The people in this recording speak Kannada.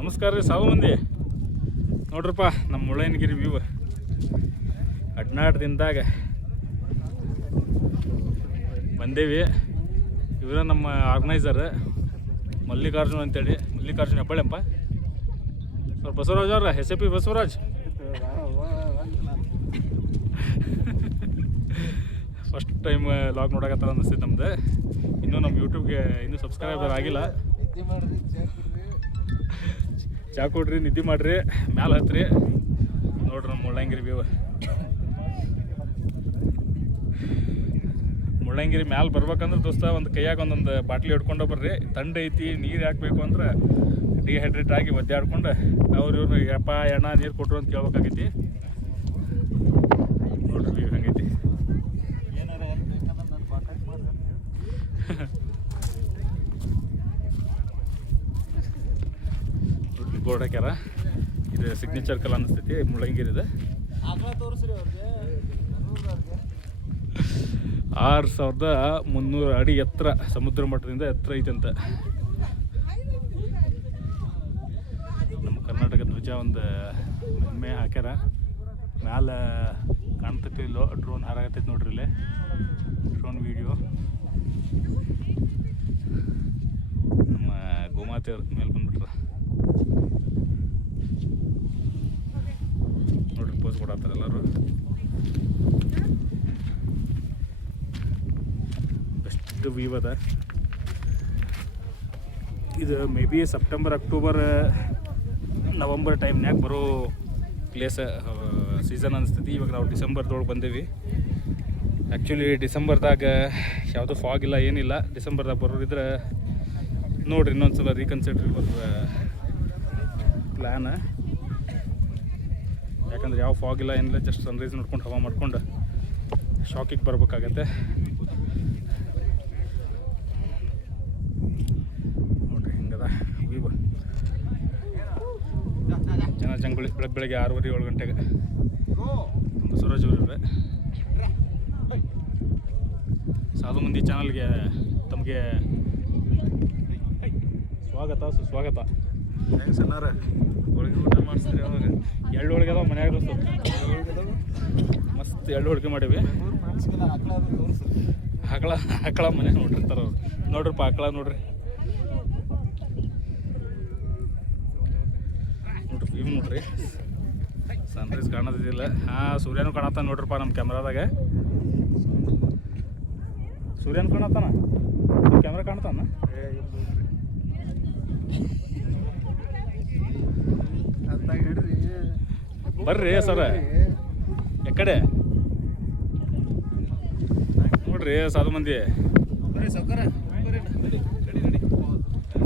ನಮಸ್ಕಾರ ರೀ ಸಾವು ಮಂದಿ. ನೋಡ್ರಪ್ಪ ನಮ್ಮ ಮುಳ್ಳಯ್ಯನಗಿರಿ ವ್ಯೂ 14 ದಿನದಾಗ ಬಂದೇವಿ. ಇವರ ನಮ್ಮ ಆರ್ಗನೈಸರ್ ಮಲ್ಲಿಕಾರ್ಜುನ್ ಅಂತೇಳಿ, ಮಲ್ಲಿಕಾರ್ಜುನ್ ಹೆಬ್ಬಳ್ಳಿಯಪ್ಪ. ಸ್ವಲ್ಪ ಬಸವರಾಜ್ ಅವ್ರ SAP ಬಸವರಾಜ್. ಫಸ್ಟ್ ಟೈಮ್ ಲಾಗ್ ನೋಡಕತ್ತಾರ ಅನ್ನಿಸ್ತೈತೆ ನಮ್ದು. ಇನ್ನೂ ನಮ್ಮ ಯೂಟ್ಯೂಬ್ಗೆ ಇನ್ನೂ ಸಬ್ಸ್ಕ್ರೈಬರ್ ಆಗಿಲ್ಲ. ಚಾ ಕೊಡ್ರಿ, ನಿದ್ದೆ ಮಾಡಿರಿ, ಮ್ಯಾಲೆ ಹತ್ರಿ. ನೋಡ್ರಿ ನಮ್ಮ ಮುಳ್ಳಯ್ಯನಗಿರಿ ವ್ಯೂ. ಮುಳ್ಳಯ್ಯನಗಿರಿ ಮ್ಯಾಲೆ ಬರ್ಬೇಕಂದ್ರೆ ದೋಸ್ತ ಒಂದು ಕೈಯಾಗ ಒಂದೊಂದು ಬಾಟ್ಲಿ ಹಿಡ್ಕೊಂಡು ಬರ್ರಿ. ತಂಡ ಐತಿ, ನೀರು ಹಾಕ್ಬೇಕು ಅಂದ್ರೆ ಡಿಹೈಡ್ರೇಟ್ ಆಗಿ ಒದ್ದಾಡ್ಕೊಂಡು ಅವ್ರು ಇವ್ರು ಯಪ್ಪ ಎಣ್ಣ ನೀರು ಕೊಟ್ಟರು ಅಂತ ಕೇಳ್ಬೇಕಾಗೈತಿ. ನೋಡ್ರಿ ವ್ಯೂ ಹಂಗೈತಿ. ಬೋರ್ಡ್ ಹಾಕ್ಯಾರ. ಇದು ಸಿಗ್ನೇಚರ್ ಕಲ್ ಅನ್ನಿಸ್ತೈತಿ ಮುಳ್ಳಯ್ಯನಗಿರಿದು. 6300 ಅಡಿ ಎತ್ತರ, ಸಮುದ್ರ ಮಟ್ಟದಿಂದ ಎತ್ತರ ಐತಂತ. ನಮ್ಮ ಕರ್ನಾಟಕ ಧ್ವಜ ಒಂದು ಎಮ್ಮೆ ಹಾಕ್ಯಾರ. ಮ್ಯಾಲೆ ಕಾಣ್ತೈತಿ ಇಲ್ಲೋ ಡ್ರೋನ್ ಹಾರಾಗತ್ತೈತಿ ನೋಡ್ರಿ. ಇಲ್ಲೇ ಡ್ರೋನ್ ವಿಡಿಯೋ. ನಮ್ಮ ಗೋಮಾತೆಯವ್ರ ಮೇಲೆ ಬಂದ್ಬಿಟ್ರ ನೋಡ್ರಿ, ಪೋಸ್ ಕೊಡತ್ತಾರ ಎಲ್ಲರೂ. ಬೆಸ್ಟ್ ವ್ಯೂ ಅದ ಇದು. May be September, October, November ಟೈಮ್ನ್ಯಾಗ ಬರೋ ಪ್ಲೇಸ್ ಸೀಸನ್ ಅನಿಸ್ತೈತಿ. ಇವಾಗ ನಾವು ಡಿಸೆಂಬರ್ದೊಳಗೆ ಬಂದೇವಿ. ಆ್ಯಕ್ಚುಲಿ ಡಿಸೆಂಬರ್ದಾಗ ಯಾವುದೂ ಫಾಗ್ ಇಲ್ಲ, ಏನಿಲ್ಲ. ಡಿಸೆಂಬರ್ದಾಗ ಬರೋರಿದ್ರೆ ನೋಡಿರಿ, ಇನ್ನೊಂದು ಸಲ ರೀಕನ್ಸಿಡರ್ ಪ್ಲ್ಯಾನ್. ಯಾಕಂದ್ರೆ ಯಾವ ಫಾಗ್ ಇಲ್ಲ, ಏನಿಲ್ಲ. ಜಸ್ಟ್ ಸನ್ರೈಸ್ ನೋಡ್ಕೊಂಡು ಹವಾ ಮಾಡ್ಕೊಂಡು ಶಾಕಿಗೆ ಬರ್ಬೇಕಾಗತ್ತೆ. ನೋಡಿರಿ ಹಿಂಗದ ವ್ಯೂ. ಜಂಗುಳಿ ಬೆಳಗ್ಗೆ 6:30-7 ಗಂಟೆಗೆ. ಬಸವರಾಜ್ ಅವ್ರಿವ್ರೆ. ಸಾಧು ಮಂದಿ ಚಾನಲ್ಗೆ ತಮಗೆ ಸ್ವಾಗತ, ಸುಸ್ವಾಗತ. ಹೆಂಗೆ ಸಣ್ಣಾರ ಹೋಳಿಗೆ ಊಟ ಮಾಡಿಸ್ರಿ. ಅವಾಗ ಎಳ್ಳು ಹೋಳಿಗೆ ಅದಾವ ಮನ್ಯಾಗ ದೋಸ್ತು. ಮಸ್ತ್ ಎಳ್ಳು ಹೋಳಿಗೆ ಮಾಡೀವಿ. ಆಕಳ ಮನೆ ನೋಡಿರ್ತಾರ ಅವ್ರು. ನೋಡ್ರಿಪ್ಪ ಆಕಳ ನೋಡ್ರಿ. ನೋಡ್ರಿ ವ್ಯೂ ನೋಡ್ರಿ. ಸನ್ರೈಸ್ ಕಾಣೋದಿಲ್ಲ. ಹಾಂ, ಸೂರ್ಯನೂ ಕಾಣತ್ತಾನ ನೋಡ್ರಿಪ್ಪ ನಮ್ಮ ಕ್ಯಾಮ್ರಾದಾಗ. ಸೂರ್ಯನ ಕಾಣತ್ತಾನ, ಕ್ಯಾಮ್ರಾ ಕಾಣ್ತಾನ. ಬರ್ರಿ ಸರ, ಎಕ್ಕಡೆ ನೋಡ್ರಿ ಸಾಧು ಮಂದಿ.